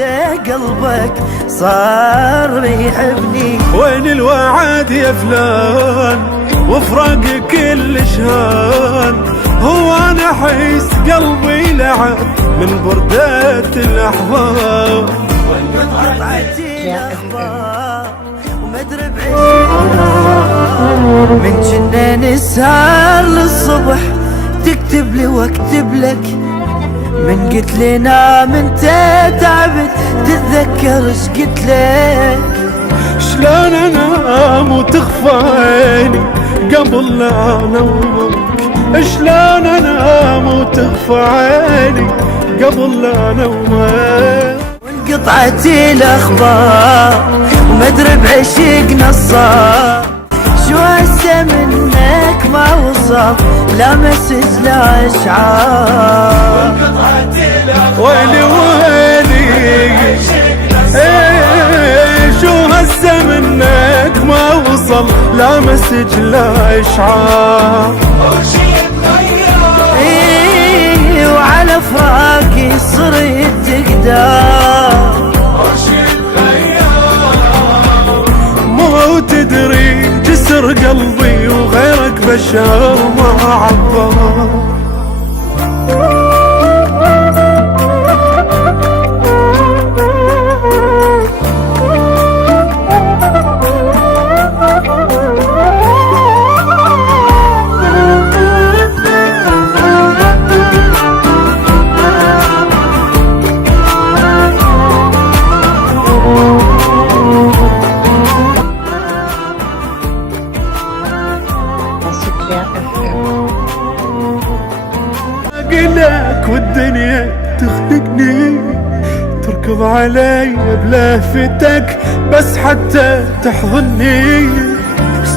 وهسه قلبك صار يحبني. وين الوعد يا فلان وفراق كل شهان، هو انا احس قلبي لعب من بردة الاحضان. وانقطعتي الاخبار وما ادري بعشقنا، من جنة نسهر للصبح تكتب لي واكتب لك، من قلت لي نام انت تعبت تتذكر ايش قلت لك. شلون انام وتخفى عيني قبل لا انومك، شلون انام وتخفى عيني قبل لا انومك. وانقطعتي الاخبار وما ادري بعشقنا الصار، شو هسه منك ما وصل لا مسج لا اشعار. ويلي ويلي شو هسه منك ما وصل لا مسج لا اشعار. وعلى فراقي صرت تقدر، مو تدري جسر قلبي وغيرك بشر ما عبر. قلك والدنيا تخنقني، تركض علي بلهفتك بس حتى تحضني.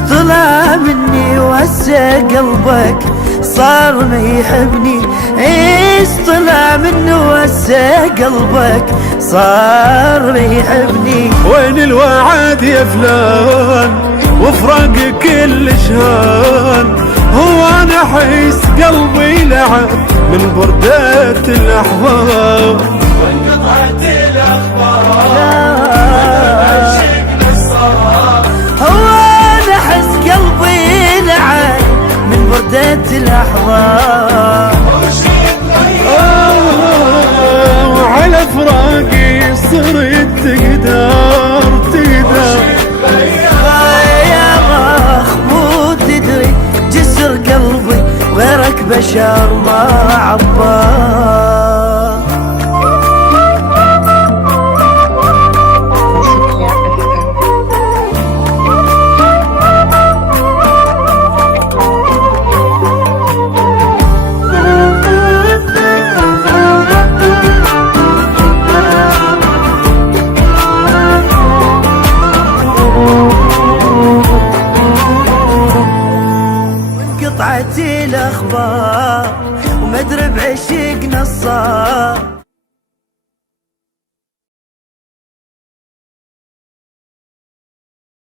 طلع مني وهسه قلبك صار ما يحبني، ايش طلع مني وهسه قلبك صار ما يحبني. وين الوعد يا فلان وفراق كل شهان، هو انا احس قلبي لعب من بردة الاحضان. وانقطعت الاخبار هو انا احس قلبي لعب من بردة الاحضان. وعلى فراقي صرت تقدر يا اخ مو تدري جسر قلبي وغيرك بشر ما عبر. قطعتي الاخبار وما ادري بعشقنا الصار.